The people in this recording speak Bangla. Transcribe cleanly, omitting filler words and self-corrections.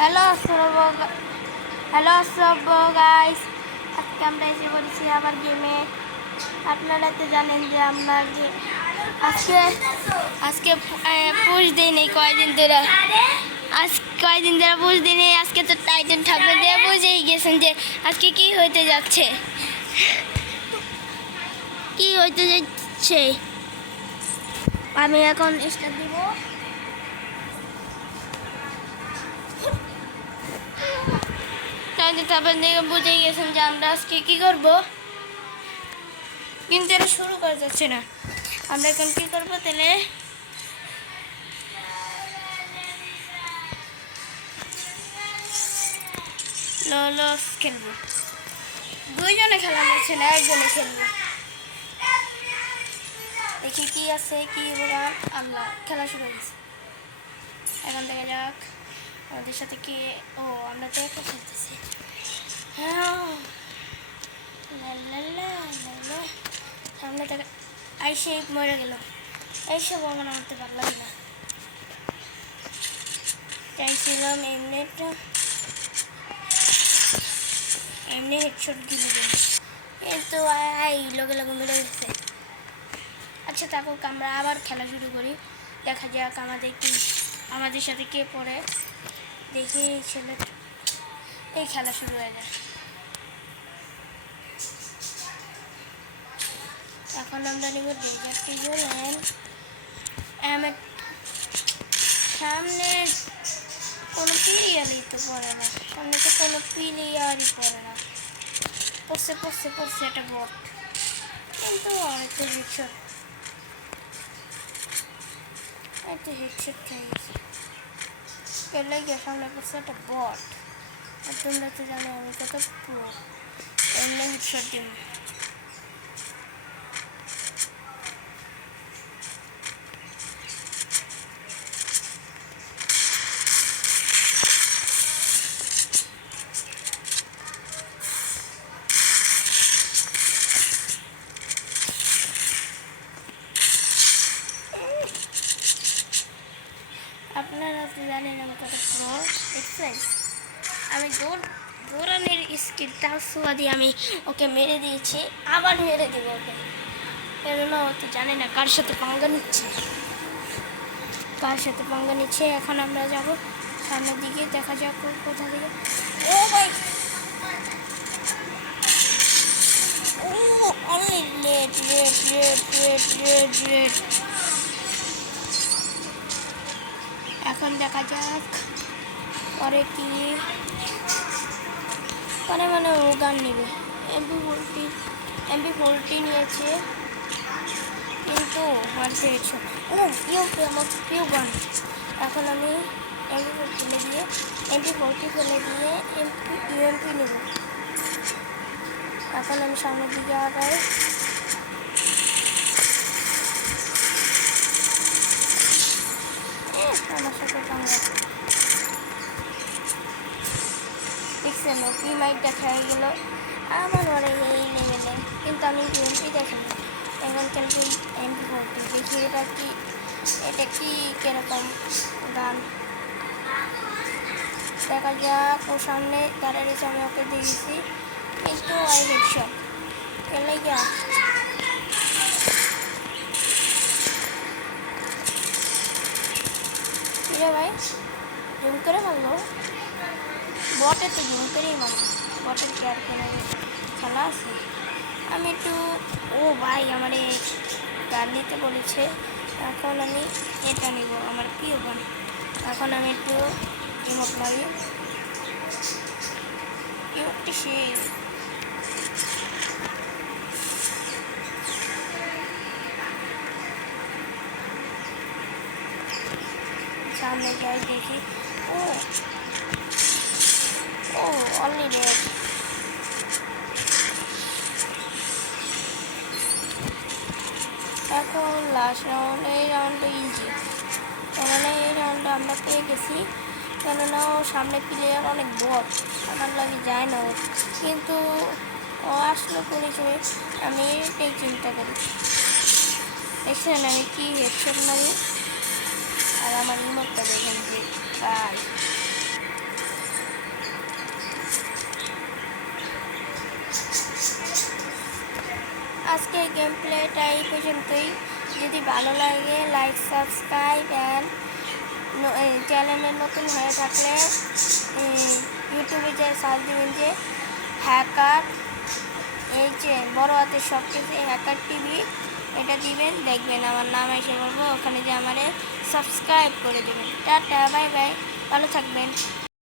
হ্যালো গাইস, আজকে আমরা এসে পড়েছি আবার গেমে। আপনারা তো জানেন যে আমরা আজকে আজকে পুশ দিই নেই কয়দিন ধরে পুশ দিই নেই। আজকে তো টাইটেন থাকবে দিয়ে বুঝেই গেছেন যে আজকে কি হইতে যাচ্ছে। আমি এখন স্টার্ট দিব। বুঝে গেছেন যে আমরা আজকে কি করব, কিন্তু এটা শুরু করা যাচ্ছে না। আমরা এখন কি করবো তাহলে, লস খেলবো। দুইজনে খেলা যাচ্ছে না, একজনে খেলবো। দেখি কি আছে কি বলার। আমরা খেলা শুরু হয়েছে, এখন দেখা যাক আমাদের সাথে কি। আমরা তো একটা খেলতেছি। সামনে থেকে আইসে মরে গেল। এইসব বর্ণনা করতে পারলাম না। চাইছিলাম এমনি হেডশট গিলে দিল, কিন্তু লগে লগে মেরে গেছে। আচ্ছা থাকুক, আমরা আবার খেলা শুরু করি। দেখা যাক আমাদের সাথে কে পড়ে। দেখি এই খেলা শুরু হয়ে যায়। এখন আমরা নিব ডেজার্টটি বলেন। সামনে কোনো প্লেয়ারই তো পড়ে না, পড়ছে একটা বট, কিন্তু অনেকটা হেডশট খেয়ে গেছে। পেলে গিয়ে সামনে পড়ছে একটা বট। আর তোমরা তো জানো আমি কত পুরো, এমনি হেডশট দিব। আপনারা তো জানেন আমি কত প্রো। দেখছেন আমি দৌড়ানোর স্কিল তার ছোঁয়া দিয়ে আমি ওকে মেরে দিয়েছি, আবার মেরে দেব ওকে। কেননা ও তো জানে না কার সাথে পাঙ্গা নিচ্ছে। এখন আমরা যাব সামনের দিকে, দেখা যাক কোথা থেকে। ও ভাই, অনলি রেড। এখন দেখা যাক পরে কি পরে, ও গান নেবে। এমপি 40 নিয়েছে, কিন্তু আমার প্রিয় গান। এখন আমি এমপি 40 ফেলে দিয়ে ইউএমপি নেব। এখন আমি সামনের দিকে আগাই। আমার সাথে পাঙ্গা দেখছেন, কি মাইক দেখা গেল আমার ঘরে এই লেভেলে, কিন্তু আমি ইউএমপি দেখিনি। এখন খেলবো এমপি 40। দেখি এটা কি কিরকম গান। দেখা যাক, ও সামনে দাঁড়িয়ে রয়েছে, আমি ওকে দিয়েছি, কিন্তু হেডশট খেলে গিয়া। ভাই জুম করে মারলো, বটে তো জুম করেই মারলো। বটের কেয়ার করে খেলা আছে। আমি একটু ভাই আমার গান নিতে বলেছে, এখন আমি এটা নিব, আমার প্রিয় গান। এখন আমি একটু ইমোট মারি, ইমোটটি সামনে যাই, দেখি অনলি রেড। এখন লাস্ট রাউন্ড, এই রাউন্ডটা ইজি, কেননা এই রাউন্ডটা আমরা পেয়ে গেছি। কেননা ও সামনে প্লেয়ার অনেক বট, আমার লাগে যায় না ও, কিন্তু ও আসলো পরিচয়, আমি এটাই চিন্তা করি। দেখছেন আমি কি হেডশট মারি, আর আমার ইমোটটা দেখেন যে ভাই আজকের গেম প্লেটা এই পর্যন্তই। যদি ভালো লাগে লাইক সাবস্ক্রাইব অ্যান্ড চ্যানেলে নতুন হয়ে থাকলে ইউটিউবে যে সার্চ দিবেন যে হ্যাকার, এই যে বড় হাতের সব কিছু হ্যাকার টিভি, এটা দিবেন, দেখবেন আমার নাম এসে বলবো, ওখানে যে আমারে সাবস্ক্রাইব করে দেবেন। টাটা, বাই বাই, ভালো থাকবেন।